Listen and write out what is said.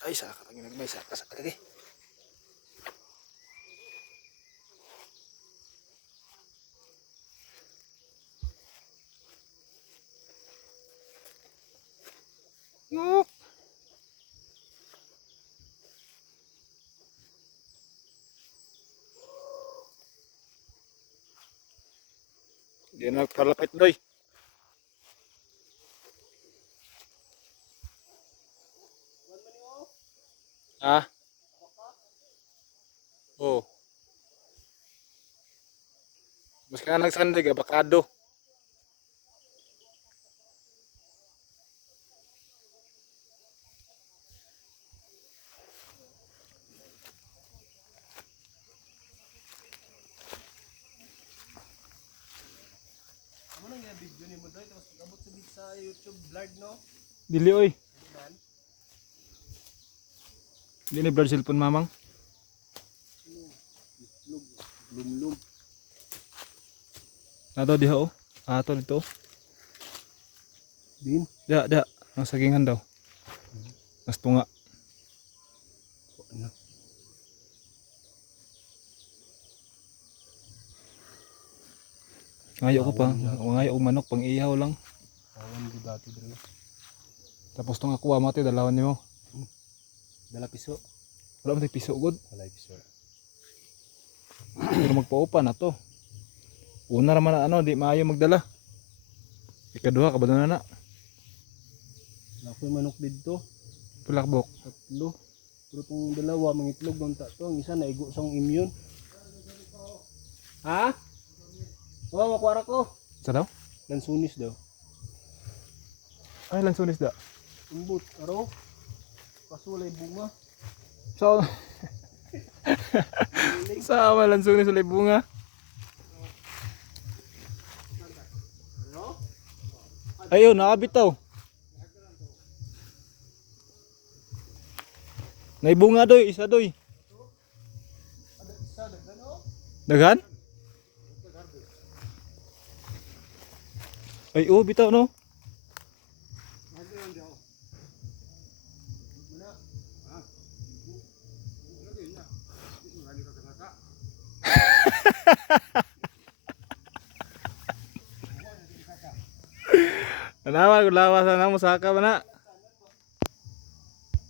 Ay, sa katang nagbay sa lagi. Yup. Di na nagpalapit doy. Ah. Oh. Mas ka nagsandig abakado. Ano nang yung video ni mo doy tapos abot sa YouTube vlog no? Dili oy. Man. Dili ni blood cellphone mamang. Itlog, lumlum. Nato diha oh. Ato dito. Din. Diha. Ang sagingan daw. Mas tunga. Ano? Ngayo ko pa. Ngayo og manok pang ihaw lang. Awan di dati dre. Tapos tong ako amate dalawan nimo. Dala piso. Wala man tay piso gud. Wala piso. Pero magpaupa na to. Una ra man na ano, di maayo magdala. Ikaduha kabalo na na. Wala ko yung manok dito. Pulakbok. Tatlo. Pero itong dalawa, mangitlog ng tato. Ang isa naigo sang immune. Ha? Oo, makuwara ko. Sa daw? Lansunis daw. Ay lang sunis da. Umbot, aro. Kasulay bunga. So sama lang sunis ulay bunga. Ano? Ayun, nakabitaw. Naibunga doy, isa doy. Isa, dagano? Daghan? Ay, oh, bitaw no. Nagano daw. Muna. Ha? Lagi na. Ito lagi ka kanaka. Nanawa, lawas na mo saka ba na?